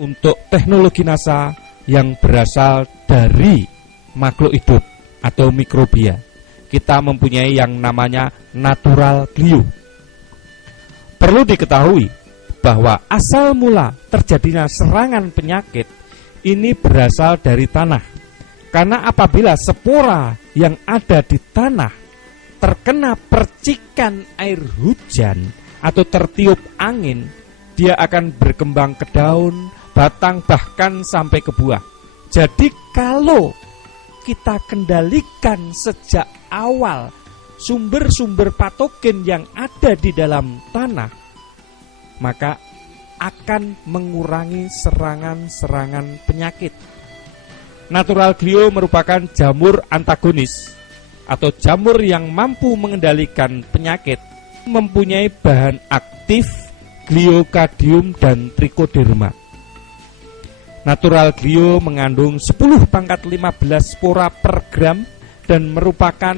untuk teknologi NASA yang berasal dari makhluk hidup atau mikrobia. Kita mempunyai yang namanya natural glue. Perlu diketahui bahwa asal mula terjadinya serangan penyakit ini berasal dari tanah. Karena apabila spora yang ada di tanah terkena percikan air hujan atau tertiup angin, dia akan berkembang ke daun, batang, bahkan sampai ke buah. Jadi kalau kita kendalikan sejak awal sumber-sumber patogen yang ada di dalam tanah, maka akan mengurangi serangan-serangan penyakit. Natural glue merupakan jamur antagonis atau jamur yang mampu mengendalikan penyakit, mempunyai bahan aktif gliokadium dan trichoderma. Natural glue mengandung 10⁻15 spora per gram dan merupakan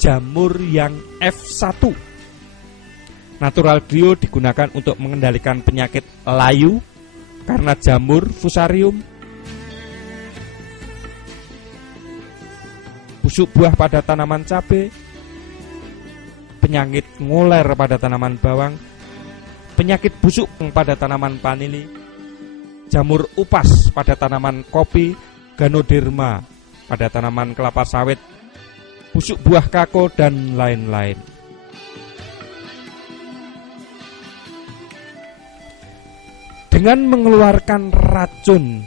jamur yang F1. Natural glue digunakan untuk mengendalikan penyakit layu karena jamur fusarium, busuk buah pada tanaman cabai, penyakit ngoler pada tanaman bawang, penyakit busuk pada tanaman vanili, jamur upas pada tanaman kopi, ganoderma pada tanaman kelapa sawit, busuk buah kako, dan lain-lain. Dengan mengeluarkan racun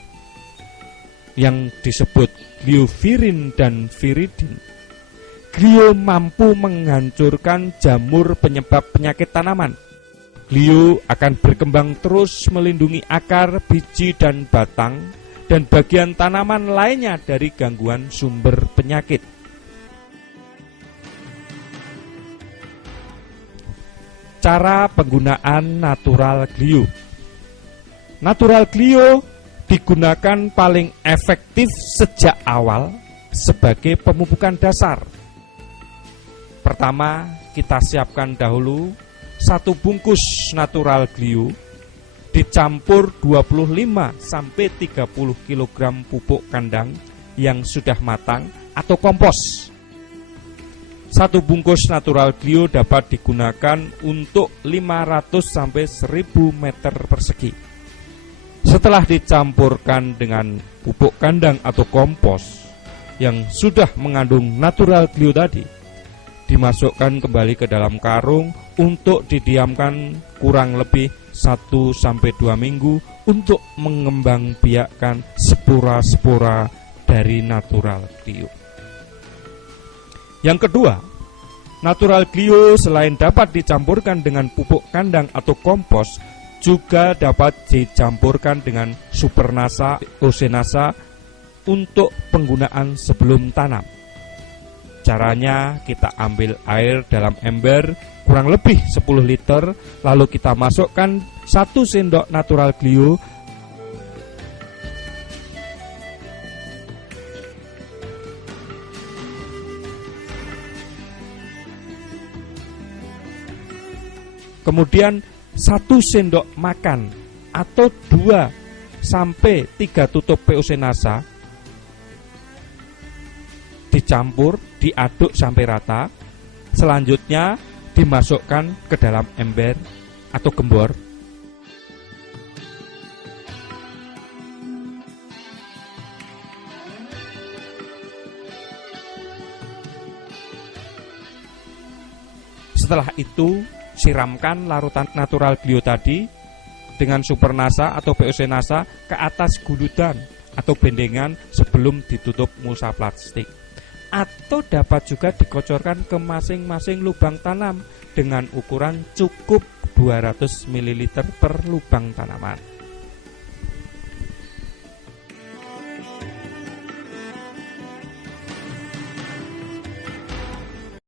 yang disebut gliovirin dan viridin, glio mampu menghancurkan jamur penyebab penyakit tanaman. Glio akan berkembang terus melindungi akar, biji, dan batang, dan bagian tanaman lainnya dari gangguan sumber penyakit. Cara penggunaan natural glue. Natural glue digunakan paling efektif sejak awal sebagai pemupukan dasar. Pertama, kita siapkan dahulu 1 bungkus natural glue dicampur 25-30 kg pupuk kandang yang sudah matang atau kompos. 1 bungkus natural glue dapat digunakan untuk 500-1000 meter persegi. Setelah dicampurkan dengan pupuk kandang atau kompos yang sudah mengandung natural glue tadi, dimasukkan kembali ke dalam karung untuk didiamkan kurang lebih 1-2 minggu untuk mengembangbiakkan spora-spora dari natural glue. Yang kedua, natural glue selain dapat dicampurkan dengan pupuk kandang atau kompos, juga dapat dicampurkan dengan supernasa, osenasa untuk penggunaan sebelum tanam. Caranya, kita ambil air dalam ember kurang lebih 10 liter, lalu kita masukkan 1 sendok natural glue, kemudian 1 sendok makan atau 2-3 tutup POC NASA dicampur, diaduk sampai rata. Selanjutnya dimasukkan ke dalam ember atau gembor. Setelah itu, siramkan larutan natural glue tadi dengan supernasa atau POC NASA ke atas guludan atau bendengan sebelum ditutup mulsa plastik. Atau dapat juga dikocorkan ke masing-masing lubang tanam dengan ukuran cukup 200 ml per lubang tanaman.